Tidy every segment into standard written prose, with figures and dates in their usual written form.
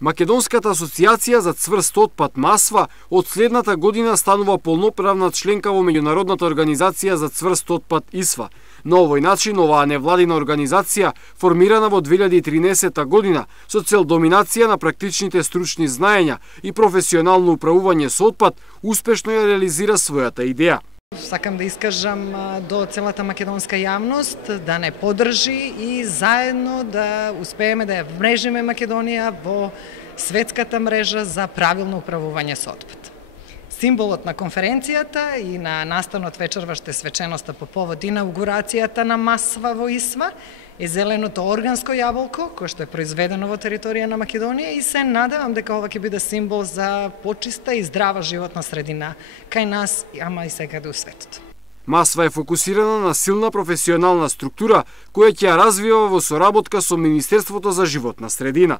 Македонската асоциација за цврст отпад МАСВА од следната година станува полноправна членка во меѓународната организација за цврст отпад ИСВА. На овој начин оваа невладина организација, формирана во 2013 година со цел доминација на практичните стручни знаења и професионално управување со отпад, успешно ја реализира својата идеја. Сакам да искажам до целата македонска јавност да не поддржи и заедно да успееме да ја вмрежиме Македонија во светската мрежа за правилно управување со отпад. Символот на конференцијата и на наставнот вечерва што е свеченоста по повод инаугурацијата на МАСВА во ИСВА е зеленото органско јаболко, кое што е произведено во територија на Македонија, и се надевам дека ова ќе биде символ за почиста и здрава животна средина кај нас, ама и секаде у светот. МАСВА е фокусирана на силна професионална структура која ќе ја развива во соработка со Министерството за животна средина.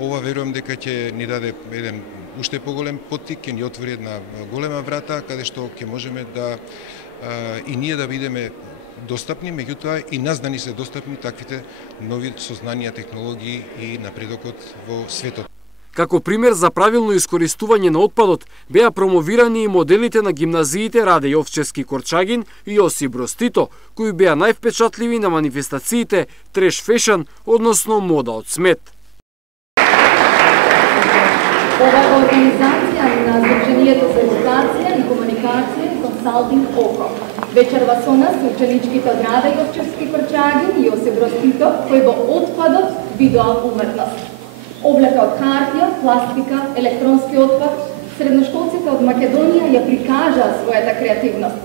Ова верувам дека ќе ни даде еден уште поголем поттик, ќе ни отвори една голема врата каде што ќе можеме да и ние да бидеме достапни, меѓутоа и нас да ни се достапни таквите нови сознанија, технологии и напредокот во светот. Како пример за правилно искористување на отпадот беа промовирани и моделите на гимназиите Раде Јовчевски Корчагин и Јосип Броз Тито, кои беа највпечатливи на манифестациите Треш Фешн, односно мода од смет. Ова е организација на Сдруженијето за едукација и комуникација и консалтинг ОКО. Вечерва со нас се ученичките од Раде Јовчевски Корчагин и Јосип Броз Тито, кои во отпадот видоа уметност. Облека од хартија, пластика, електронски отпад, средношколците од Македонија ја прикажаа својата креативност.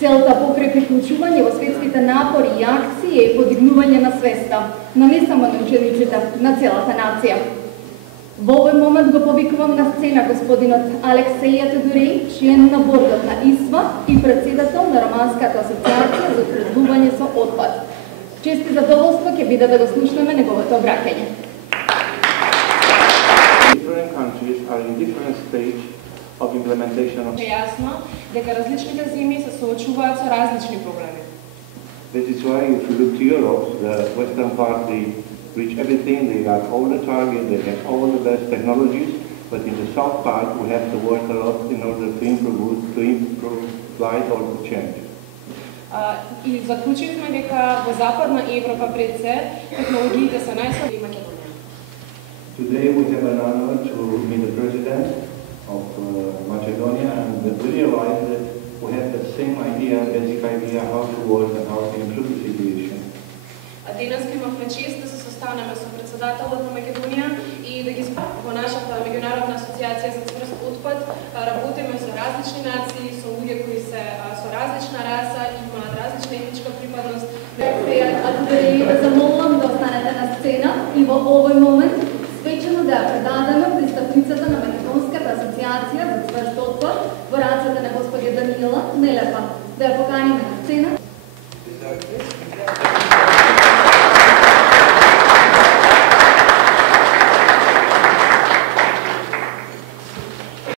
Целта покрај приклучување во светските напори и акции е подигнување на свеста, но не само на учениците, на целата нација. Во овој момент го повикувам на сцена господинот Алексеја Тодореј, член на бордот на ИСВА и председател на Романската асоциација за презвување со отпад. Чест и задоволство ќе биде да го слушнеме неговото обраќање. Different countries are in different stage of implementation of. Јасно дека различните земји се соочуваат со различни проблеми. That is why if you look to Europe, the western part, they reach everything, they got all the targets, they have all the best technologies, but in the south part we have to work a lot in order to improve light or to change. И заклучивме дека во Западна Европа пред се технологиите се најслаби и Македонија. Today we have an honor to meet the president of Macedonia, and we realize that we have the same idea, basic idea how to work and how to improve the situation. Денес имавме чест да се состанеме со председателот на Македонија и да ги во нашата меѓународна асоциација за цврст отпад работиме со различни нации, со луѓе кои се со различна раса, имаат различна етничка припадност. А тука да замолам да останете на сцена и во овој момент свечено да ја предадеме пристапницата на Македонската асоциација за цврст отпад во рацете на господја Даниела Мелепа. Да ја поканиме на сцена.